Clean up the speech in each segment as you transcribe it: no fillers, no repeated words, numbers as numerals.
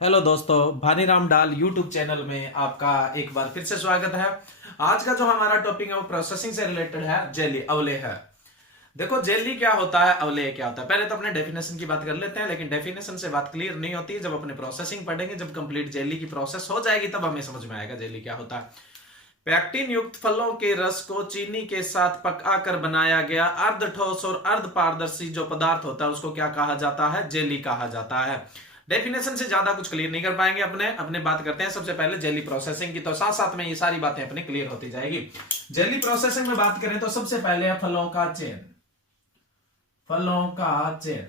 Hello दोस्तों, भानीराम डाल YouTube channel में आपका एक बार फिर से स्वागत है। आज का जो हमारा टॉपिक है वो प्रोसेसिंग से रिलेटेड है, जेली अवले है। देखो, जेली क्या होता है, अवले क्या होता है, पहले तो अपने डेफिनेशन की बात कर लेते हैं। लेकिन डेफिनेशन से बात क्लियर नहीं होती है, जब अपने प्रोसेसिंग पढ़ेंगे, जब कंप्लीट जेली की प्रोसेस हो जाएगी तब हमें समझ में आएगा जेली क्या होता है। पैक्टिन युक्त फलों के रस को चीनी के साथ पकाकर बनाया गया अर्ध ठोस और अर्ध पारदर्शी जो पदार्थ होता है उसको क्या कहा जाता है, जेली कहा जाता है। डेफिनेशन से ज्यादा कुछ क्लियर नहीं कर पाएंगे, अपने अपने बात करते हैं सबसे पहले जेली प्रोसेसिंग की, तो साथ साथ में ये सारी बातें अपनी क्लियर होती जाएगी। जेली प्रोसेसिंग में बात करें तो सबसे पहले है फलों का चेन। फलों का चेन,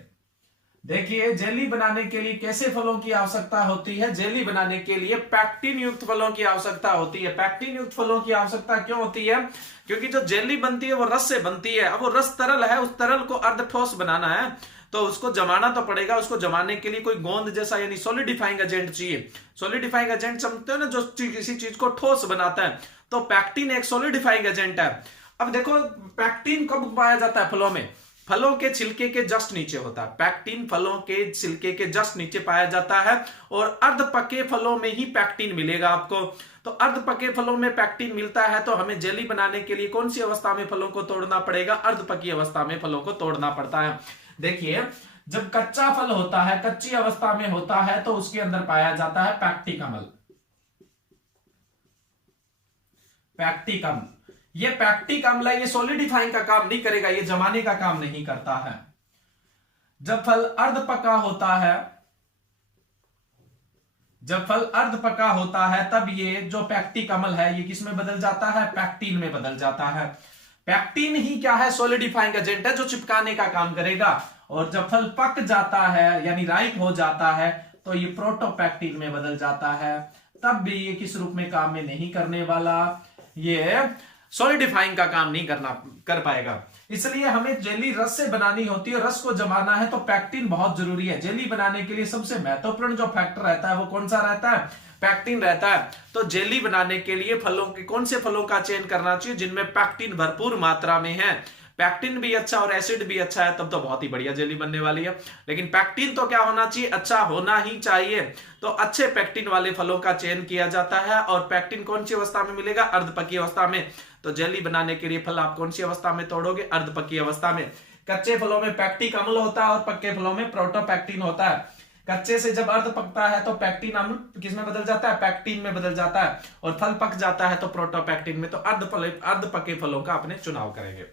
देखिए जेली बनाने के लिए कैसे फलों की आवश्यकता होती है। जेली बनाने के लिए पैक्टिन युक्त फलों की आवश्यकता होती है। पैक्टिन युक्त फलों की आवश्यकता क्यों होती है? क्योंकि जो जेली बनती है वो रस से बनती है। अब वो रस तरल है, उस तरल को अर्ध ठोस बनाना है तो उसको जमाना तो पड़ेगा। उसको जमाने के लिए कोई गोंद जैसा यानी सॉलिडिफाइंग एजेंट चाहिए। सॉलिडिफाइंग एजेंट समझते हो ना, जो किसी चीज को ठोस बनाता है, तो पैक्टिन एक सॉलिडिफाइंग एजेंट है। अब देखो, पैक्टिन कब पाया जाता है फलों में? फलों के छिलके के जस्ट नीचे होता है पैक्टिन। फलों के छिलके के जस्ट नीचे पाया जाता है और अर्ध पके फलों में ही पैक्टिन मिलेगा आपको। तो अर्ध पके फलों में पैक्टिन मिलता है, तो हमें जेली बनाने के लिए कौन सी अवस्था में फलों को तोड़ना पड़ेगा? अर्ध पकी अवस्था में फलों को तोड़ना पड़ता है। देखिए, जब कच्चा फल होता है, कच्ची अवस्था में होता है, तो उसके अंदर पाया जाता है पैक्टिक अम्ल। पैक्टिक अम्ल, ये पैक्टिक अम्ल है, ये सॉलिडिफाइंग का काम नहीं करेगा, ये जमाने का काम नहीं करता है। जब फल अर्ध पका होता है, जब फल अर्ध पका होता है, तब ये जो पैक्टिक अम्ल है ये किस में बदल जाता है? पैक्टिन में बदल जाता है। पैक्टिन ही क्या है? सॉलिडिफाइंग एजेंट है जो चिपकाने का काम करेगा। और जब फल पक जाता है यानी राइप हो जाता है, तो ये प्रोटोपैक्टिन में बदल जाता है। तब भी ये किस रूप में काम में नहीं करने वाला, ये सॉलिडिफाइंग का काम नहीं कर पाएगा। इसलिए हमें जेली रस से बनानी होती है, रस को जमाना है, तो पैक्टिन बहुत जरूरी है। जेली बनाने के लिए सबसे महत्वपूर्ण जो फैक्टर रहता है वो कौन सा रहता है? पैक्टिन रहता है। तो जेली बनाने के लिए फलों के कौन से फलों का चयन करना चाहिए? जिनमें पैक्टिन भरपूर मात्रा में है। पैक्टिन भी अच्छा और एसिड भी अच्छा है, तब तो बहुत ही बढ़िया जेली बनने वाली है। लेकिन पैक्टिन तो क्या होना चाहिए? अच्छा होना ही चाहिए। तो अच्छे पैक्टिन वाले फलों का चयन किया जाता है। और पैक्टिन कौन सी अवस्था में मिलेगा? अर्ध पकी अवस्था में। तो जेली बनाने के लिए फल आप कौन सी अवस्था में तोड़ोगे? अर्ध पकी अवस्था में। कच्चे फलों में पैक्टिक अम्ल होता है और पक्के फलों में प्रोटोपैक्टिन होता है। कच्चे से जब अर्ध पकता है तो पैक्टिन अम्ल किस में बदल जाता है? पैक्टिन में बदल जाता है। और फल पक जाता है तो प्रोटोपैक्टिन में। तो अर्ध पके फलों का अपने चुनाव करेंगे।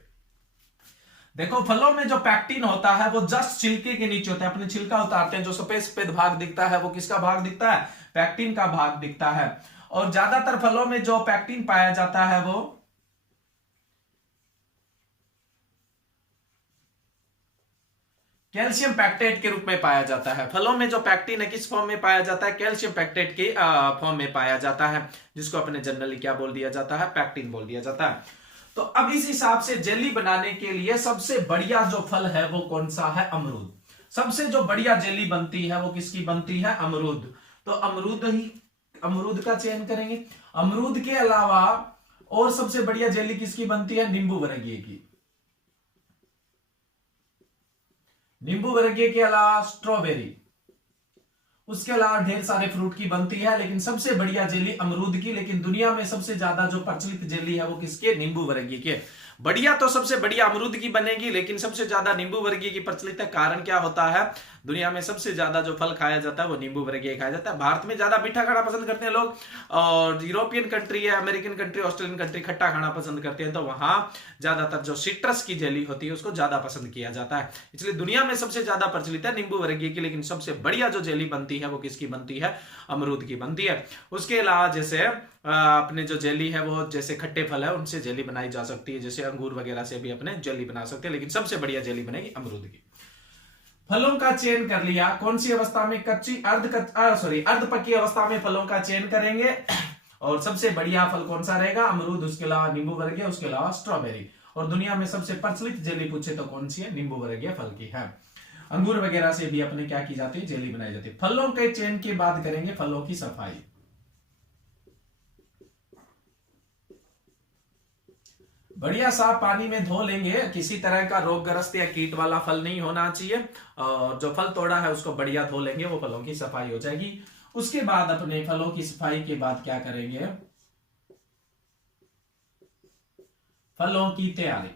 देखो, फलों में जो पैक्टिन होता है वो जस्ट छिलके के नीचे होता है। अपने छिलका उतारते हैं, जो सफेद सफेद भाग दिखता है वो किसका भाग दिखता है? पैक्टिन का भाग दिखता है। और ज्यादातर फलों में जो पैक्टिन पाया जाता है वो कैल्शियम पैक्टेट के रूप में पाया जाता है। फलों में जो पैक्टिन है किस फॉर्म में पाया जाता है? कैल्शियम पैक्टेट के फॉर्म में पाया जाता है, जिसको अपने जनरली क्या बोल दिया जाता है? पैक्टिन बोल दिया जाता है। तो अब इस हिसाब से जेली बनाने के लिए सबसे बढ़िया जो फल है वो कौन सा है? अमरूद। सबसे जो बढ़िया जेली बनती है वो किसकी बनती है? अमरूद। तो अमरूद का चयन करेंगे। अमरूद के अलावा और सबसे बढ़िया जेली किसकी बनती है? नींबू वर्गीय की। नींबू वर्गीय के अलावा स्ट्रॉबेरी, उसके अलावा ढेर सारे फ्रूट की बनती है, लेकिन सबसे बढ़िया जेली अमरूद की। लेकिन दुनिया में सबसे ज्यादा जो प्रचलित जेली है वो किसके? नींबू वर्गीय के। बढ़िया तो सबसे बढ़िया अमरूद की बनेगी, लेकिन सबसे ज्यादा नींबू वर्गीय की प्रचलित है। कारण क्या होता है? दुनिया में सबसे ज्यादा जो फल खाया जाता है वो नींबू वर्गीय खाया जाता है। भारत में ज्यादा मीठा खाना पसंद करते हैं लोग, और यूरोपियन कंट्री है, अमेरिकन कंट्री, ऑस्ट्रेलियन कंट्री खट्टा खाना पसंद करते हैं, तो वहां ज्यादातर जो सिट्रस की जेली होती है उसको ज्यादा पसंद किया जाता है। इसलिए दुनिया में सबसे ज्यादा प्रचलित है नींबू वर्गीय की। लेकिन सबसे बढ़िया जो जेली बनती है वो किसकी बनती है? अमरूद की बनती है। उसके अलावा जैसे अपने जो जेली है वो जैसे खट्टे फल है उनसे जेली बनाई जा सकती है, जैसे अंगूर वगैरह से भी अपने जेली बना सकते हैं, लेकिन सबसे बढ़िया जेली बनेगी अमरूद की। फलों का चयन कर लिया, कौन सी अवस्था में? कच्ची अर्ध पकी अवस्था में फलों का चयन करेंगे। और सबसे बढ़िया फल कौन सा रहेगा? अमरूद। उसके अलावा नींबू वर्गीय, उसके अलावा स्ट्रॉबेरी। और दुनिया में सबसे प्रचलित जेली पूछे तो कौन सी है? नींबू वर्गीय फल की है। अंगूर वगैरह से भी अपने क्या की जाती है? जेली बनाई जाती है। फलों के चयन की बात करेंगे, फलों की सफाई। बढ़िया साफ पानी में धो लेंगे। किसी तरह का रोगग्रस्त या कीट वाला फल नहीं होना चाहिए। और जो फल तोड़ा है उसको बढ़िया धो लेंगे, वो फलों की सफाई हो जाएगी। उसके बाद अपने फलों की सफाई के बाद क्या करेंगे, फलों की तैयारी।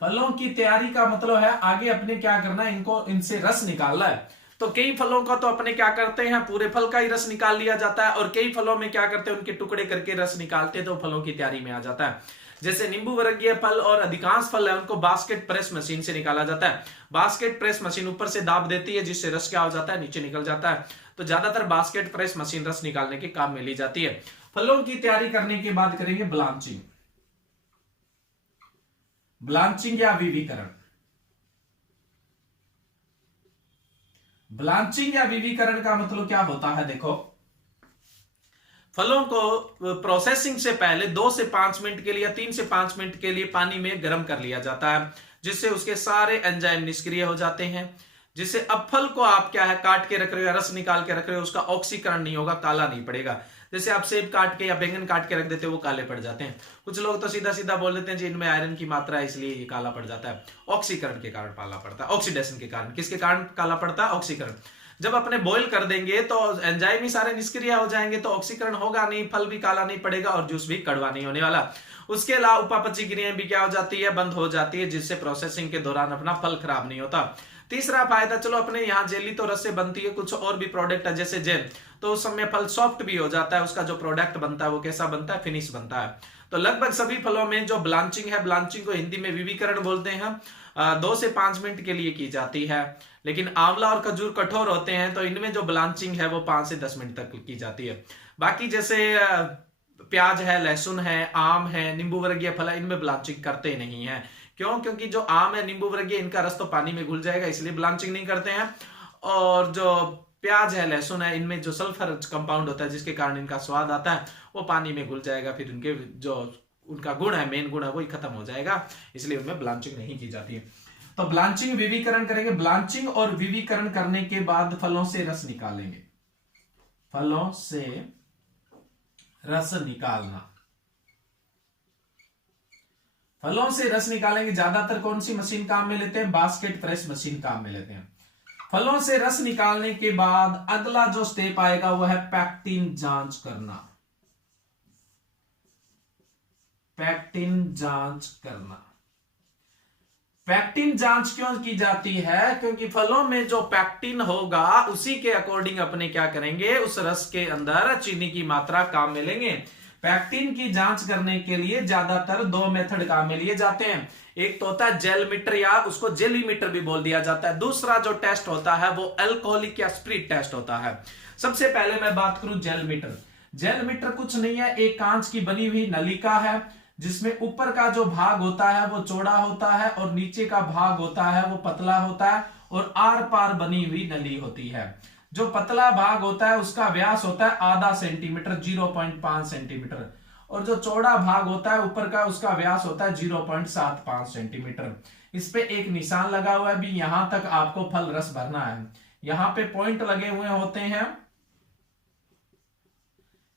फलों की तैयारी का मतलब है आगे अपने क्या करना है, इनको इनसे रस निकालना है। तो कई फलों का तो अपने क्या करते हैं, पूरे फल का ही रस निकाल लिया जाता है, और कई फलों में क्या करते हैं, उनके टुकड़े करके रस निकालते हैं, तो फलों की तैयारी में आ जाता है। जैसे नींबू वर्गीय फल और अधिकांश फल है उनको बास्केट प्रेस मशीन से निकाला जाता है। बास्केट प्रेस मशीन ऊपर से दाब देती है, जिससे रस क्या हो जाता है, नीचे निकल जाता है। तो ज्यादातर बास्केट प्रेस मशीन रस निकालने के काम में ली जाती है। फलों की तैयारी करने के बाद करेंगे ब्लांचिंग। ब्लांचिंग या विविकरण। ब्लांचिंग या विविकरण का मतलब क्या होता है, देखो फलों को प्रोसेसिंग से पहले 2 से 5 मिनट के लिए, 3 से 5 मिनट के लिए पानी में गर्म कर लिया जाता है, जिससे उसके सारे एंजाइम निष्क्रिय हो जाते हैं। जिससे अब फल को आप क्या है, काट के रख रहे हो या रस निकाल के रख रहे हो, उसका ऑक्सीकरण नहीं होगा, काला नहीं पड़ेगा। जैसे आप सेब काट के या बैंगन काट के रख देते हो, वो काले पड़ जाते हैं। कुछ लोग तो सीधा सीधा बोल देते हैं जी इनमें आयरन की मात्रा है इसलिए ये काला पड़ जाता है। ऑक्सीकरण के कारण काला पड़ता है, ऑक्सीडेशन के कारण। किसके कारण काला पड़ता है, ऑक्सीकरण। जब अपने बॉईल कर देंगे तो एंजाइम ही सारे निष्क्रिय हो जाएंगे, तो ऑक्सीकरण होगा नहीं, फल भी काला नहीं पड़ेगा और जूस भी कड़वा नहीं होने वाला। उसके अलावा उपापचय क्रियाएं भी क्या हो जाती है, बंद हो जाती है, जिससे प्रोसेसिंग के दौरान अपना फल खराब नहीं होता। तीसरा फायदा, चलो अपने यहाँ जेली तो रस से बनती है, कुछ और भी प्रोडक्ट है जैसे जेल, तो उस समय फल सॉफ्ट भी हो जाता है, उसका जो प्रोडक्ट बनता है वो कैसा बनता है, फिनिश बनता है। तो लगभग सभी फलों में जो ब्लांचिंग है, ब्लांचिंग को हिंदी में विविकरण बोलते हैं, 2 से 5 मिनट के लिए की जाती है। लेकिन आंवला और खजूर कठोर होते हैं, तो इनमें जो ब्लांचिंग है वो 5 से 10 मिनट तक की जाती है। बाकी जैसे प्याज है, लहसुन है, आम है, नींबू वर्गीय फल है, इनमें ब्लांचिंग करते नहीं है। क्यों? क्योंकि जो आम है, नींबू वर्गीय, इनका रस तो पानी में घुल जाएगा, इसलिए ब्लांचिंग नहीं करते हैं। और जो प्याज है, लहसुन है, इनमें जो सल्फर कंपाउंड होता है जिसके कारण इनका स्वाद आता है, वो पानी में घुल जाएगा, फिर उनके जो उनका गुण है, मेन गुण है, वो ही खत्म हो जाएगा, इसलिए उनमें ब्लांचिंग नहीं की जाती है। तो ब्लांचिंग विविकरण करेंगे। ब्लांचिंग और विविकरण करने के बाद फलों से रस निकालेंगे। फलों से रस निकालना, फलों से रस निकालेंगे। ज्यादातर कौन सी मशीन काम में लेते हैं, बास्केट प्रेस मशीन काम में लेते हैं। फलों से रस निकालने के बाद अगला जो स्टेप आएगा वो है पैक्टिन जांच करना। पैक्टिन जांच करना। पैक्टिन जांच क्यों की जाती है, क्योंकि फलों में जो पैक्टिन होगा उसी के अकॉर्डिंग अपने क्या करेंगे, उस रस के अंदर चीनी की मात्रा काम में लेंगे। पैक्टिन की जांच करने के लिए ज्यादातर 2 मेथड काम में लिए जाते हैं। एक तो होता है जेल मीटर, या उसको जेली मीटर भी बोल दिया जाता है। दूसरा जो टेस्ट होता है वो अल्कोहलिक या स्पिरिट टेस्ट होता है। सबसे पहले मैं बात करूं जेल मीटर। जेल मीटर कुछ नहीं है, एक कांच की बनी हुई नलिका है, जिसमें ऊपर का जो भाग होता है वो चौड़ा होता है और नीचे का भाग होता है वो पतला होता है, और आर पार बनी हुई नली होती है। जो पतला भाग होता है उसका व्यास होता है आधा सेंटीमीटर, 0.5 सेंटीमीटर, और जो चौड़ा भाग होता है ऊपर का, उसका व्यास होता है 0.75 सेंटीमीटर। इस पे एक निशान लगा हुआ है, भी यहां तक आपको फल रस भरना है। यहां पे पॉइंट लगे हुए होते हैं,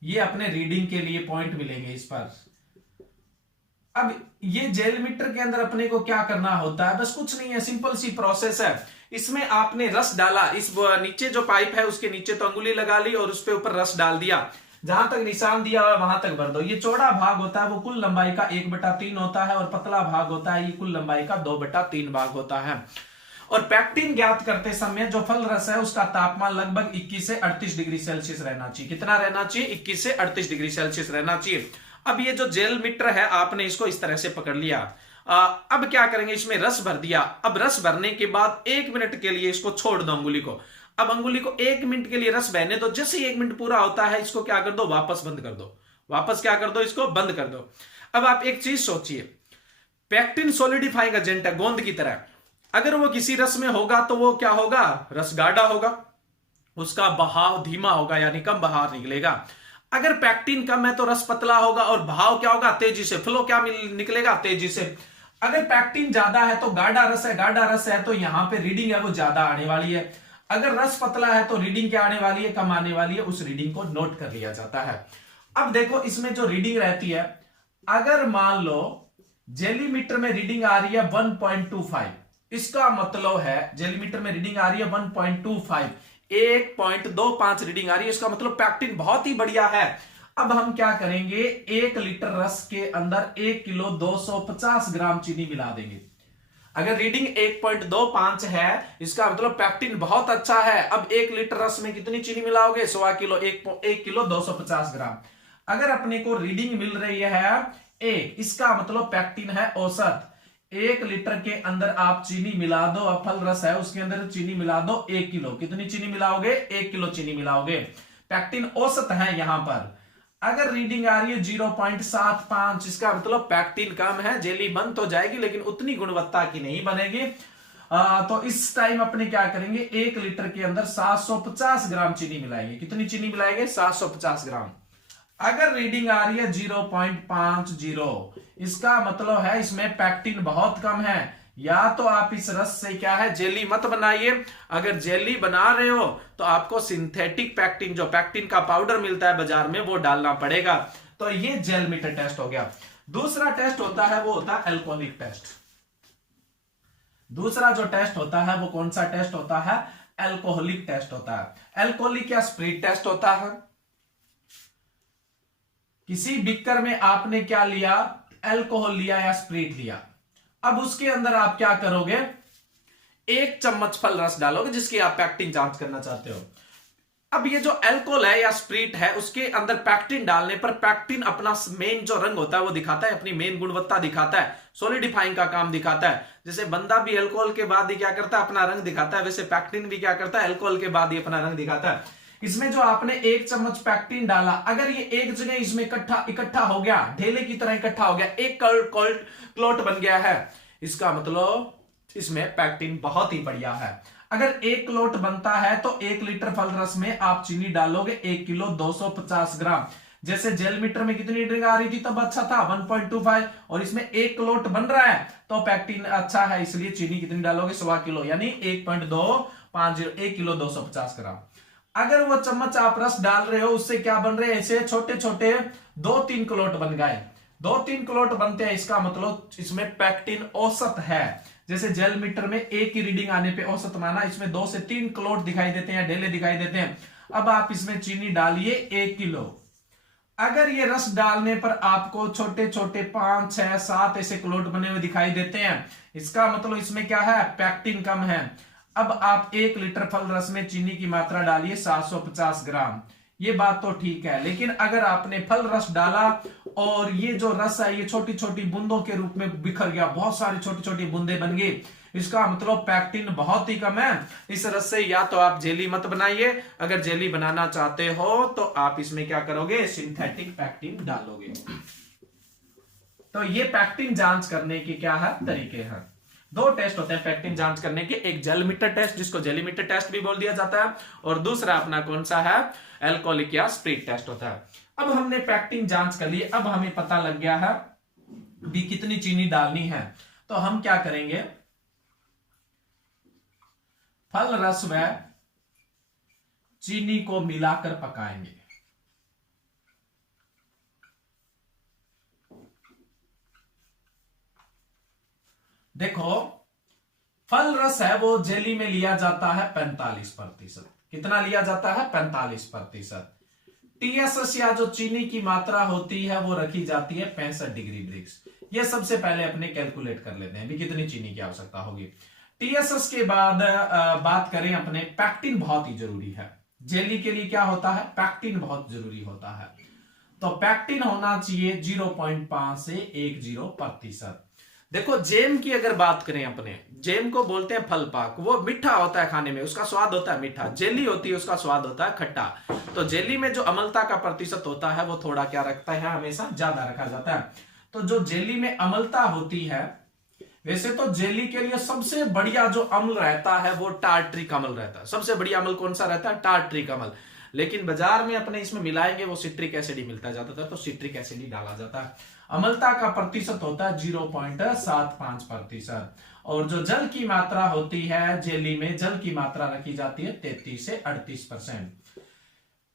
ये अपने रीडिंग के लिए पॉइंट मिलेंगे इस पर। अब ये जेल मीटर के अंदर अपने को क्या करना होता है, बस कुछ नहीं है, सिंपल सी प्रोसेस है। इसमें आपने रस डाला, इस नीचे जो पाइप है उसके नीचे तो अंगुली लगा ली और उस पे ऊपर रस डाल दिया, जहां तक निशान दिया हुआ वहां तक भर दो। ये चौड़ा भाग होता है वो कुल लंबाई का 1/3 होता है, और पतला भाग होता है ये कुल लंबाई का 2/3 भाग होता है। और पैक्टिन ज्ञात करते समय जो फल रस है उसका तापमान लगभग 21 से 38 डिग्री सेल्सियस रहना चाहिए। कितना रहना चाहिए, 21 से 38 डिग्री सेल्सियस रहना चाहिए। अब ये जो जेल मीटर है, आपने इसको इस तरह से पकड़ लिया। अब क्या करेंगे, इसमें रस भर दिया। अब रस भरने के बाद 1 मिनट के लिए इसको छोड़ दो अंगुली को। अब अंगुली को 1 मिनट के लिए रस बहने दो। जैसे ही 1 मिनट पूरा होता है इसको क्या कर दो, वापस बंद कर दो। वापस क्या कर दो, इसको बंद कर दो। अब आप एक चीज सोचिए, पैक्टिन सॉलिडिफाइंग एजेंट है, गोंद की तरह। अगर वो किसी रस में होगा तो वो क्या होगा, रस गाढ़ा होगा, उसका बहाव धीमा होगा, यानी कम बाहर निकलेगा। अगर पैक्टिन कम है तो रस पतला होगा और बहाव क्या होगा, तेजी से, फ्लो क्या निकलेगा, तेजी से। अगर पैक्टिन ज्यादा है तो गाढ़ा रस है, गाढ़ा रस है तो यहां पे रीडिंग है वो ज्यादा आने वाली है। अगर रस पतला है तो रीडिंग क्या आने वाली है, कम आने वाली है। उस रीडिंग को नोट कर लिया जाता है। अब देखो इसमें जो रीडिंग रहती है, अगर मान लो जेली मीटर में रीडिंग आ रही है 1.25, इसका मतलब है जेली मीटर में रीडिंग आ रही है 1.25, 1.25 रीडिंग आ रही है, इसका मतलब पैक्टिन बहुत ही बढ़िया है। अब हम क्या करेंगे, 1 लीटर रस के अंदर 1 किलो 250 ग्राम चीनी मिला देंगे। अगर रीडिंग 1.25 है, इसका मतलब पैक्टिन बहुत अच्छा है। अब 1 लीटर रस में कितनी चीनी मिलाओगे, 1.25 किलो, 1 किलो 250 ग्राम। अगर अपने को रीडिंग मिल रही है 1, इसका मतलब पैक्टिन है औसत। 1 लीटर के अंदर आप चीनी मिला दो, अब फल रस है उसके अंदर चीनी मिला दो 1 किलो। कितनी चीनी मिलाओगे, 1 किलो चीनी मिलाओगे। पैक्टिन औसत है यहां पर। अगर रीडिंग आ रही है 0.75, इसका मतलब पैक्टिन कम है, जेली बन तो जाएगी लेकिन उतनी गुणवत्ता की नहीं बनेगी। तो इस टाइम अपने क्या करेंगे, 1 लीटर के अंदर 750 ग्राम चीनी मिलाएंगे। कितनी चीनी मिलाएंगे, 750 ग्राम। अगर रीडिंग आ रही है 0.50, इसका मतलब है इसमें पैक्टिन बहुत कम है। या तो आप इस रस से क्या है, जेली मत बनाइए। अगर जेली बना रहे हो तो आपको सिंथेटिक पैक्टिन, जो पैक्टिन का पाउडर मिलता है बाजार में, वो डालना पड़ेगा। तो ये जेल मीटर टेस्ट हो गया। दूसरा टेस्ट होता है वो होता है एल्कोहलिक टेस्ट। दूसरा जो टेस्ट होता है वो कौन सा टेस्ट होता है, एल्कोहलिक टेस्ट होता है। एल्कोहलिक या स्प्रिट टेस्ट होता है। किसी बिकर में आपने क्या लिया, एल्कोहल लिया या स्प्रिट लिया। अब उसके अंदर आप क्या करोगे, 1 चम्मच फल रस डालोगे जिसकी आप पैक्टिन जांच करना चाहते हो। अब ये जो एल्कोहल है या स्प्रिट है, उसके अंदर पैक्टिन डालने पर पैक्टिन अपना मेन जो रंग होता है वो दिखाता है, अपनी मेन गुणवत्ता दिखाता है, सॉलिडिफाइंग का काम दिखाता है। जैसे बंदा भी अल्कोहल के बाद ही क्या करता है, अपना रंग दिखाता है, वैसे पैक्टिन भी क्या करता है, अल्कोहल के बाद ही अपना रंग दिखाता है। इसमें जो आपने 1 चम्मच पैक्टिन डाला, अगर ये एक जगह इसमें इकट्ठा हो गया, ढेले की तरह इकट्ठा हो गया, एक क्लॉट बन गया है, इसका मतलब इसमें पैक्टिन बहुत ही बढ़िया है। अगर 1 क्लॉट बनता है तो 1 लीटर फल रस में आप चीनी डालोगे 1 किलो 250 ग्राम। जैसे जेल मीटर में कितनी रीडिंग आ रही थी तब अच्छा था 1.25, और इसमें 1 क्लॉट बन रहा है तो पैक्टिन अच्छा है, इसलिए चीनी कितनी डालोगे, 1.25 किलो, यानी 1.250, 1 किलो 250 ग्राम। अगर वो चम्मच आप रस डाल रहे हो, उससे क्या बन रहे हैं, ऐसे छोटे छोटे 2-3 क्लॉट बन गए। 2-3 क्लॉट बनते हैं, इसका मतलब इसमें पैक्टिन औसत है। जैसे जेल मीटर में 1 की रीडिंग आने पे औसत माना, इसमें 2 से 3 क्लॉट दिखाई देते हैं, ढेले दिखाई देते हैं। अब आप इसमें चीनी डालिए 1 किलो। अगर ये रस डालने पर आपको छोटे छोटे 5, 6, 7 ऐसे क्लॉट बने हुए दिखाई देते हैं, इसका मतलब इसमें क्या है, पैक्टिन कम है। अब आप 1 लीटर फल रस में चीनी की मात्रा डालिए 750 ग्राम। ये बात तो ठीक है, लेकिन अगर आपने फल रस डाला और ये जो रस है ये छोटी छोटी बूंदों के रूप में बिखर गया, बहुत सारी छोटी छोटी बूंदे बन गई, इसका मतलब पैक्टिन बहुत ही कम है। इस रस से या तो आप जेली मत बनाइए, अगर जेली बनाना चाहते हो तो आप इसमें क्या करोगे, सिंथेटिक पैक्टिन डालोगे। तो ये पैक्टिन जांच करने के क्या है, तरीके हैं। 2 टेस्ट होते हैं पैक्टिन जांच करने के, एक जेल मीटर टेस्ट जिसको जेली मीटर टेस्ट भी बोल दिया जाता है, और दूसरा अपना कौन सा है, एल्कोहलिक या स्प्रिट टेस्ट होता है। अब हमने पैक्टिन जांच कर ली, अब हमें पता लग गया है भी कितनी चीनी डालनी है। तो हम क्या करेंगे, फल रस व चीनी को मिलाकर पकाएंगे। देखो फल रस है वो जेली में लिया जाता है 45%। कितना लिया जाता है, 45%। टीएसएस या जो चीनी की मात्रा होती है वो रखी जाती है 65 डिग्री ब्रिक्स। ये सबसे पहले अपने कैलकुलेट कर लेते हैं भी कितनी चीनी की आवश्यकता होगी। टीएसएस के बाद बात करें अपने, पैक्टिन बहुत ही जरूरी है। जेली के लिए क्या होता है, पैक्टिन बहुत जरूरी होता है। तो पैक्टिन होना चाहिए 0.5 से 10%। देखो जेम की अगर बात करें, अपने जेम को बोलते हैं फल पाक, वो मीठा होता है खाने में, उसका स्वाद होता है मीठा। जेली होती है उसका स्वाद होता है खट्टा। तो जेली में जो अम्लता का प्रतिशत होता है वो थोड़ा क्या रखता है, हमेशा ज्यादा रखा जाता है। तो जो जेली में अम्लता होती है, वैसे तो जेली के लिए सबसे बढ़िया जो अम्ल रहता है वो टार्ट्रिक अम्ल रहता है। सबसे बढ़िया अम्ल कौन सा रहता है, टार्ट्रिक अम्ल। लेकिन बाजार में अपने इसमें मिलाएंगे वो सिट्रिक एसिड ही मिलता जाता है, तो सिट्रिक एसिड ही डाला जाता है। अम्लता का प्रतिशत होता है 0.75%। और जो जल की मात्रा होती है, जेली में जल की मात्रा रखी जाती है 33 से 38%।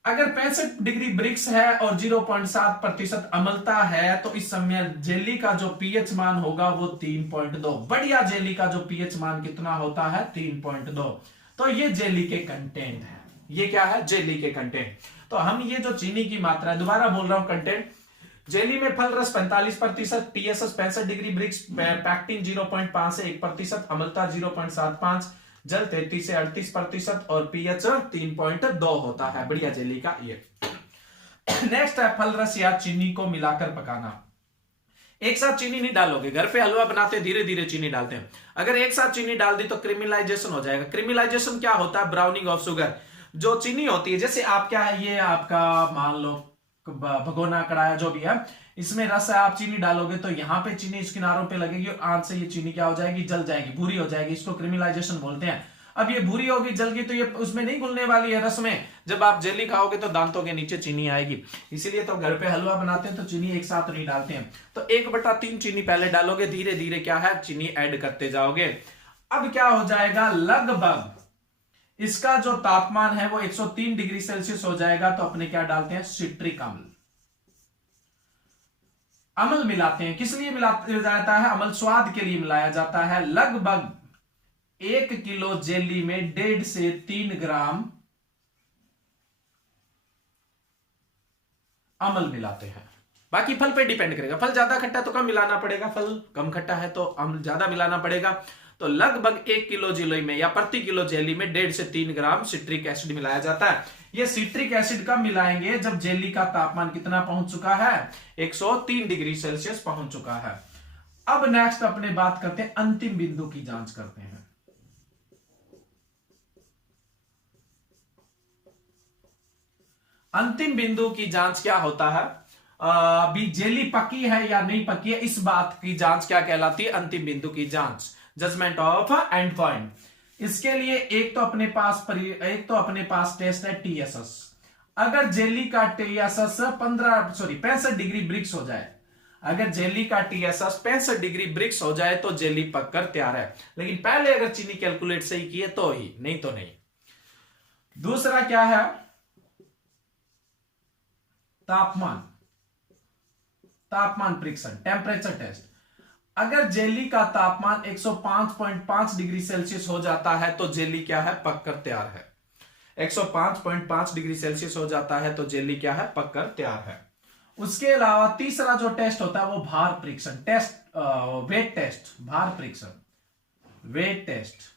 अगर 65 डिग्री ब्रिक्स है और 0.7% अम्लता है, तो इस समय जेली का जो पीएच मान होगा वो 3.2। बढ़िया जेली का जो पीएच मान कितना होता है, 3.2। तो ये जेली के कंटेंट है। ये क्या है, जेली के कंटेंट। तो हम ये जो चीनी की मात्रा है, दोबारा बोल रहा हूं कंटेंट, जेली में फल रस 45%, टीएसएस 65 डिग्री, ब्रिक्स पैक्टिन 0.5 से 1%, अम्लता 0.75, जल 33 से 38% और पीएच 3.2 होता है। बढ़िया जेली का ये। नेक्स्ट है फल रस या चीनी को मिलाकर पकाना। एक साथ चीनी नहीं डालोगे, घर पे हलवा बनाते हैं धीरे धीरे चीनी डालते हैं। अगर एक साथ चीनी डाल दी तो क्रिमिलाइजेशन हो जाएगा। क्रिमिलाइजेशन क्या होता है, ब्राउनिंग ऑफ शुगर। जो चीनी होती है, जैसे आप क्या है, ये आपका मान लो भगोना कढ़ाया जो भी है, इसमें रस है, आप चीनी डालोगे तो यहाँ पे चीनी इस किनारों पे लगेगी और आंच से ये चीनी क्या हो जाएगी, जल जाएगी, भूरी हो जाएगी। इसको क्रिमिलाइजेशन बोलते हैं। अब ये भूरी होगी, जल गई, तो ये उसमें नहीं घुलने वाली है रस में। जब आप जेली खाओगे तो दांतों के नीचे चीनी आएगी। इसीलिए तो घर पे हलवा बनाते हैं तो चीनी एक साथ नहीं डालते हैं। तो 1/3 चीनी पहले डालोगे, धीरे धीरे क्या है, चीनी ऐड करते जाओगे। अब क्या हो जाएगा, लगभग इसका जो तापमान है वो 103 डिग्री सेल्सियस हो जाएगा। तो अपने क्या डालते हैं, सिट्रिक अम्ल। अम्ल मिलाते हैं, किस लिए मिलाया जाता है, अम्ल स्वाद के लिए मिलाया जाता है। लगभग 1 किलो जेली में 1.5 से 3 ग्राम अम्ल मिलाते हैं। बाकी फल पे डिपेंड करेगा, फल ज्यादा खट्टा तो कम मिलाना पड़ेगा, फल कम खट्टा है तो अम्ल ज्यादा मिलाना पड़ेगा। तो लगभग 1 किलो जेली में या प्रति किलो जेली में 1.5 से 3 ग्राम सिट्रिक एसिड मिलाया जाता है। ये सिट्रिक एसिड कब मिलाएंगे, जब जेली का तापमान कितना पहुंच चुका है, 103 डिग्री सेल्सियस पहुंच चुका है। अब नेक्स्ट अपने बात करते हैं, अंतिम बिंदु की जांच करते हैं। अंतिम बिंदु की जांच क्या होता है, अभी जेली पकी है या नहीं पकी है, इस बात की जांच क्या कहलाती है, अंतिम बिंदु की जांच, जजमेंट ऑफ एंड पॉइंट। इसके लिए एक तो अपने पास टेस्ट है टीएसएस। अगर जेली का टीएसएस 65 डिग्री ब्रिक्स हो जाए, अगर जेली का टीएसएस 65 डिग्री ब्रिक्स हो जाए तो जेली पककर तैयार है। लेकिन पहले अगर चीनी कैलकुलेट सही की है तो ही, नहीं तो नहीं। दूसरा क्या है, तापमान परीक्षण, टेम्परेचर टेस्ट। अगर जेली का तापमान 105.5 डिग्री सेल्सियस हो जाता है तो जेली क्या है, पककर तैयार है। 105.5 डिग्री सेल्सियस हो जाता है तो जेली क्या है, पककर तैयार है। उसके अलावा तीसरा जो टेस्ट होता है वो भार परीक्षण, वेट टेस्ट, भार परीक्षण, वेट टेस्ट।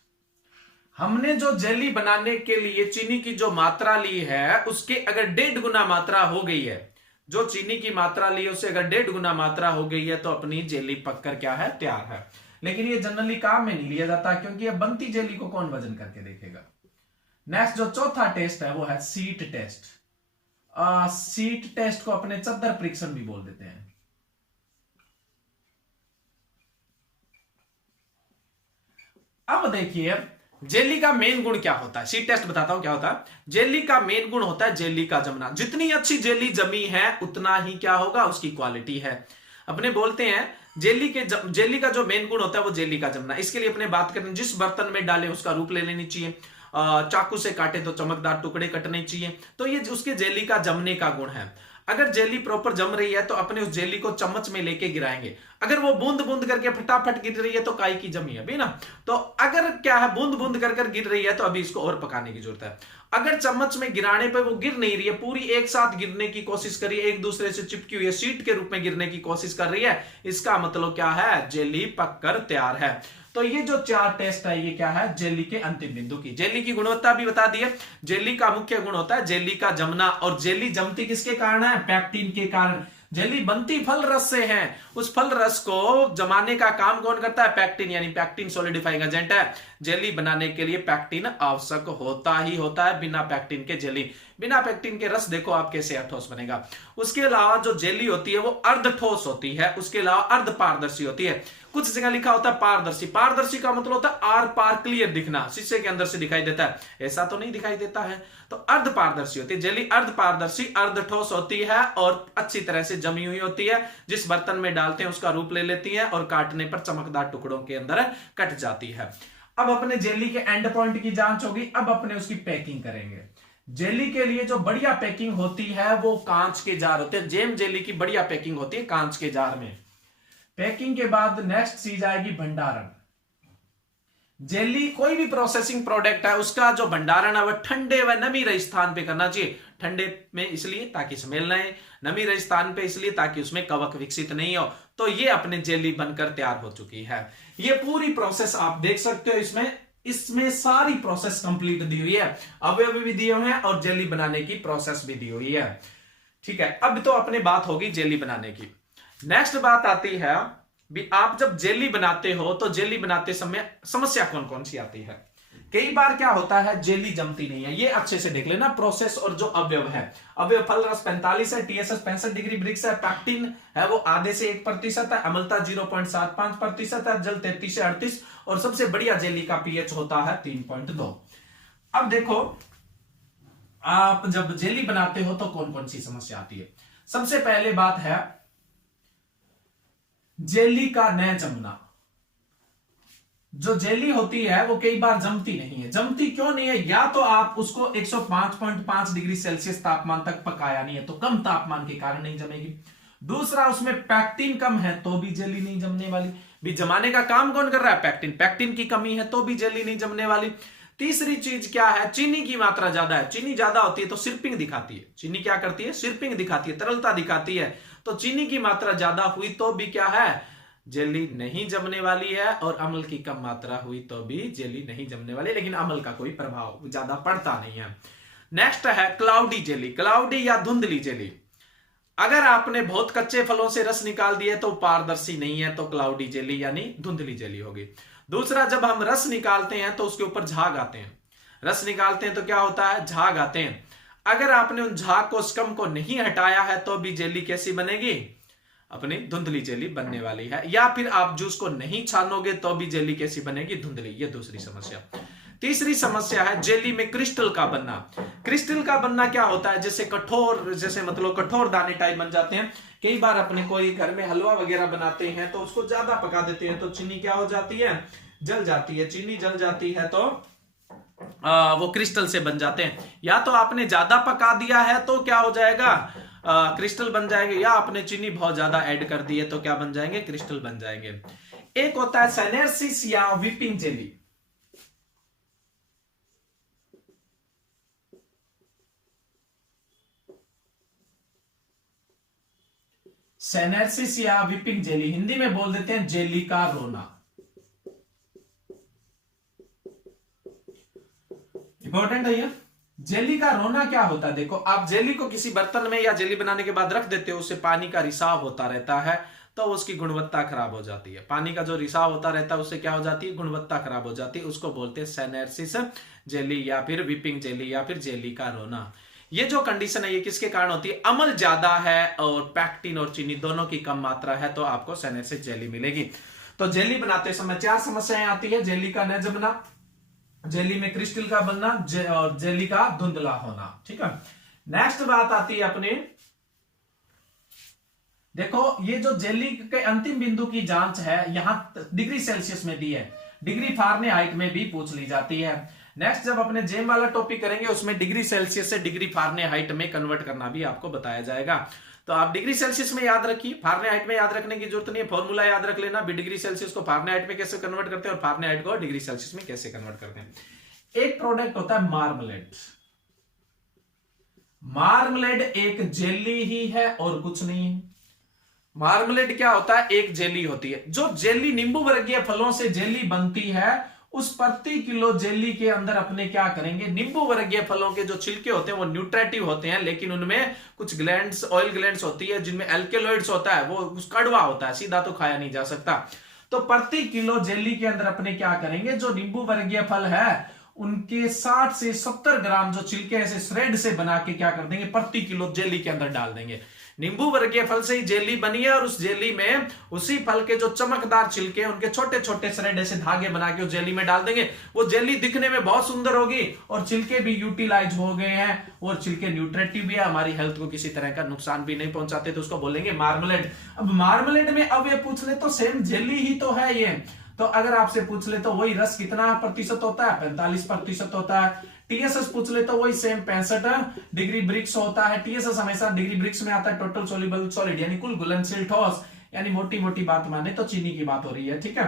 हमने जो जेली बनाने के लिए चीनी की जो मात्रा ली है उसके अगर 1.5 गुना मात्रा हो गई है, जो चीनी की मात्रा ली है उससे अगर 1.5 गुना मात्रा हो गई है तो अपनी जेली पककर क्या है, तैयार है। लेकिन ये जनरली काम में नहीं लिया जाता, क्योंकि ये बनती जेली को कौन वजन करके देखेगा। नेक्स्ट जो चौथा टेस्ट है वो है सीट टेस्ट। सीट टेस्ट को अपने चद्दर परीक्षण भी बोल देते हैं। अब देखिए जेली का मेन गुण क्या होता है, सीट टेस्ट बताता हूं क्या होता है। जेली का मेन गुण होता है जेली का जमना। जितनी अच्छी जेली जमी है उतना ही क्या होगा, उसकी क्वालिटी है। अपने बोलते हैं जेली का जो मेन गुण होता है वो जेली का जमना। इसके लिए अपने बात करें, जिस बर्तन में डालें उसका रूप ले लेनी चाहिए, चाकू से काटे तो चमकदार टुकड़े कटने चाहिए। तो ये उसके जेली का जमने का गुण है। अगर जेली प्रॉपर जम रही है तो अपने उस जेली को चम्मच में लेके गिराएंगे। अगर वो बूंद बूंद करके फटाफट गिर रही है तो काई की जमी है अभी ना। तो अगर क्या है, बूंद बूंद कर गिर रही है तो अभी इसको और पकाने की जरूरत है। अगर चम्मच में गिराने पर वो गिर नहीं रही है, पूरी एक साथ गिरने की कोशिश करिए, एक दूसरे से चिपकी हुई है शीट के रूप में गिरने की कोशिश कर रही है, इसका मतलब क्या है, जेली पककर तैयार है। तो ये जो 4 टेस्ट है ये क्या है, जेली के अंतिम बिंदु की। जेली की गुणवत्ता भी बता दी है। जेली का मुख्य गुण होता है जेली का जमना, और जेली जमती किसके कारण है, पैक्टिन के कारण। जेली बनती फल रस से है, उस फल रस को जमाने का काम कौन करता है, पैक्टिन, यानी पैक्टिन सॉलिडिफाइंग एजेंट है। जेली बनाने के लिए पैक्टिन आवश्यक होता ही होता है, बिना पैक्टिन के जेली, बिना पैक्टिन के रस देखो आप कैसे ठोस बनेगा। उसके अलावा जो जेली होती है वो अर्ध ठोस होती है, उसके अलावा अर्ध पारदर्शी होती है। कुछ जगह लिखा होता है पारदर्शी। पारदर्शी का मतलब होता है आर पार क्लियर दिखना, शीशे के अंदर से दिखाई देता है, ऐसा तो नहीं दिखाई देता है। तो अर्ध पारदर्शी होती है जेली, अर्ध पारदर्शी, अर्ध ठोस होती है और अच्छी तरह से जमी हुई होती है। जिस बर्तन में डालते हैं उसका रूप ले लेती है और काटने पर चमकदार टुकड़ों के अंदर कट जाती है। अब अपने जेली के एंड पॉइंट की जांच होगी। अब अपने उसकी पैकिंग करेंगे। जेली के लिए जो बढ़िया पैकिंग होती है वो कांच के जार होते हैं। जेम जेली की बढ़िया पैकिंग होती है कांच के जार में। पैकिंग के बाद नेक्स्ट चीज आएगी भंडारण। जेली कोई भी प्रोसेसिंग प्रोडक्ट है उसका जो भंडारण है वह ठंडे व नमी रहित स्थान पे करना चाहिए। ठंडे में इसलिए ताकि स्मेल ना आए, नमी रहित स्थान पे इसलिए ताकि उसमें कवक विकसित नहीं हो। तो ये अपने जेली बनकर तैयार हो चुकी है। ये पूरी प्रोसेस आप देख सकते हो, इसमें सारी प्रोसेस कंप्लीट दी हुई है, अवयव भी दिए हुए हैं और जेली बनाने की प्रोसेस भी दी हुई है। ठीक है, अब तो अपनी बात होगी जेली बनाने की। नेक्स्ट बात आती है भी आप जब जेली बनाते हो तो जेली बनाते समय समस्या कौन कौन सी आती है। कई बार क्या होता है जेली जमती नहीं है। ये अच्छे से देख लेना प्रोसेस और जो अवयव है। अवयव फल रस 45 है, टीएसएस 65 डिग्री ब्रिक्स है, पैक्टिन है वो आधे से 1% है, अम्लता 0.75% है, जल 33 से 38 और सबसे बढ़िया जेली का पीएच होता है 3.2। अब देखो आप जब जेली बनाते हो तो कौन कौन सी समस्या आती है। सबसे पहले बात है जेली का न जमना। जो जेली होती है वो कई बार जमती नहीं है। जमती क्यों नहीं है? या तो आप उसको 105.5 डिग्री सेल्सियस तापमान तक पकाया नहीं है तो कम तापमान के कारण नहीं जमेगी। दूसरा उसमें पैक्टिन कम है तो भी जेली नहीं जमने वाली। भी जमाने का काम कौन कर रहा है? पैक्टिन। पैक्टिन की कमी है तो भी जेली नहीं जमने वाली। तीसरी चीज क्या है? चीनी की मात्रा ज्यादा है। चीनी ज्यादा होती है तो सिरपिंग दिखाती है। चीनी क्या करती है? सिरपिंग दिखाती है, तरलता दिखाती है। तो चीनी की मात्रा ज्यादा हुई तो भी क्या है? जेली नहीं जमने वाली है। और अम्ल की कम मात्रा हुई तो भी जेली नहीं जमने वाली, लेकिन अम्ल का कोई प्रभाव ज्यादा पड़ता नहीं है। नेक्स्ट है क्लाउडी जेली, क्लाउडी या धुंधली जेली। अगर आपने बहुत कच्चे फलों से रस निकाल दिए तो पारदर्शी नहीं है तो क्लाउडी जेली यानी धुंधली जेली होगी। दूसरा, जब हम रस निकालते हैं तो उसके ऊपर झाग आते हैं। रस निकालते हैं तो क्या होता है? झाग आते हैं। अगर आपने उन झाग को, स्कम को नहीं हटाया है तो भी जेली कैसी बनेगी? अपनी धुंधली जेली बनने वाली है। या फिर आप जूस को नहीं छानोगे तो भी जेली कैसी बनेगी? धुंधली। ये दूसरी समस्या। तीसरी समस्या है जेली में क्रिस्टल का बनना। क्रिस्टल का बनना क्या होता है? जैसे कठोर, जैसे मतलब कठोर दाने टाइप बन जाते हैं। कई बार अपने कोई घर में हलवा वगैरह बनाते हैं तो उसको ज्यादा पका देते हैं तो चीनी क्या हो जाती है? जल जाती है। चीनी जल जाती है तो वो क्रिस्टल से बन जाते हैं। या तो आपने ज्यादा पका दिया है तो क्या हो जाएगा? क्रिस्टल बन जाएंगे। या आपने चीनी बहुत ज्यादा ऐड कर दी है तो क्या बन जाएंगे? क्रिस्टल बन जाएंगे। एक होता है सेनेरसिस या व्हिपिंग जेली। सेनेरसिस या व्हिपिंग जेली, हिंदी में बोल देते हैं जेली का रोना। इंपॉर्टेंट है ये। जेली का रोना क्या होता है? देखो, आप जेली को किसी बर्तन में या जेली बनाने के बाद रख देते हो, उससे पानी का रिसाव होता रहता है तो उसकी गुणवत्ता खराब हो जाती है। पानी का जो रिसाव होता रहता है उससे क्या हो जाती है? गुणवत्ता खराब हो जाती है। उसको बोलते हैं सेनेरसिस जेली या फिर व्हिपिंग जेली या फिर जेली का रोना। ये जो कंडीशन है ये किसके कारण होती है? अम्ल ज्यादा है और पैक्टिन और चीनी दोनों की कम मात्रा है तो आपको सेनेरसिस जेली मिलेगी। तो जेली बनाते समय 4 समस्याएं आती है। जेली का न जमना, जेली में क्रिस्टल का बनना और जेली का धुंधला होना। ठीक है। नेक्स्ट बात आती है अपने, देखो ये जो जेली के अंतिम बिंदु की जांच है यहां डिग्री सेल्सियस में दी है, डिग्री फारेनहाइट में भी पूछ ली जाती है। नेक्स्ट जब अपने जेम वाला टॉपिक करेंगे उसमें डिग्री सेल्सियस से डिग्री फारेनहाइट में कन्वर्ट करना भी आपको बताया जाएगा। तो आप डिग्री सेल्सियस में याद रखिए, फारेनहाइट में याद रखने की जरूरत नहीं है। फॉर्मूला याद रख लेना, डिग्री सेल्सियस को फारेनहाइट में कैसे कन्वर्ट करते हैं और फारेनहाइट को डिग्री सेल्सियस में कैसे कन्वर्ट करते हैं। एक प्रोडक्ट होता है मार्मलेड। मार्मलेड एक जेली ही है और कुछ नहीं है। मार्मलेड क्या होता है? एक जेली होती है। जो जेली नींबू वर्गीय फलों से जेली बनती है उस प्रति किलो जेली के अंदर अपने क्या करेंगे? नींबू वर्गीय फलों के जो छिलके होते हैं वो न्यूट्रेटिव होते हैं, लेकिन उनमें कुछ ग्लैंड्स, ऑयल ग्लैंड्स होती है जिनमें एल्केलॉइड्स होता है, वो कड़वा होता है, सीधा तो खाया नहीं जा सकता। तो प्रति किलो जेली के अंदर अपने क्या करेंगे? जो नींबू वर्गीय फल है उनके 60 से 70 ग्राम जो छिलके ऐसे श्रेड से बना के क्या कर देंगे? प्रति किलो जेली के अंदर डाल देंगे। नींबू वर्गीय फल से ही जेली बनी है और उस जेली में उसी फल के जो चमकदार छिलके हैं उनके छोटे छोटे श्रेड ऐसे धागे बना के उस जेली में डाल देंगे। वो जेली दिखने में बहुत सुंदर होगी और छिलके भी यूटिलाइज हो गए हैं और छिलके न्यूट्रेटिव भी है, हमारी हेल्थ को किसी तरह का नुकसान भी नहीं पहुंचाते, तो उसको बोलेंगे मार्मलेड। अब मार्मलेड में अब ये पूछ ले तो सेम जेली ही तो है ये। तो अगर आपसे पूछ ले तो वही रस कितना प्रतिशत होता है? 45% होता है। टीएसएस पूछ ले तो वही सेम 65 डिग्री ब्रिक्स होता है। टीएसएस हमेशा डिग्री ब्रिक्स में आता है, टोटल सोल्यूबल सॉलिड यानी कुल घुलनशील ठोस, यानी मोटी मोटी बात माने तो चीनी की बात हो रही है। ठीक है।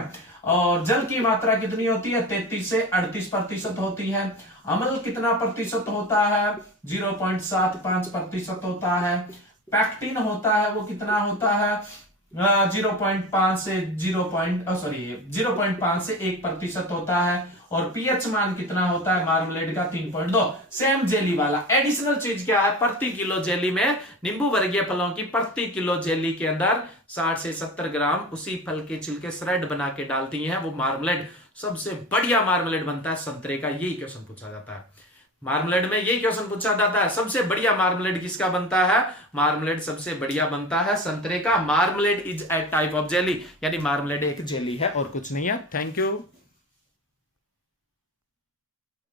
और जल की मात्रा कितनी होती है? 33 से 38% होती है। अम्ल कितना प्रतिशत होता है? 0.75% होता है। पैक्टिन होता है वो कितना होता है? 0.5 से 0.5 से 1% होता है। और पीएच मान कितना होता है मार्मलेड का? 3.2। सेम जेली वाला एडिशनल चीज क्या है? प्रति किलो जेली में नींबू वर्गीय फलों की प्रति किलो जेली के अंदर 60 से 70 ग्राम उसी फल के छिलके श्रेड बना के डालती हैं, वो मार्मलेड सबसे बढ़िया मार्मलेड बनता है संतरे का। यही क्वेश्चन पूछा जाता है मार्मलेड में, यही क्वेश्चन पूछा जाता है सबसे बढ़िया मार्मलेड किसका बनता है? मार्मलेड सबसे बढ़िया बनता है संतरे का। Marmalade is a type of jelly, यानी मार्मलेड एक जेली है और कुछ नहीं है। Thank you.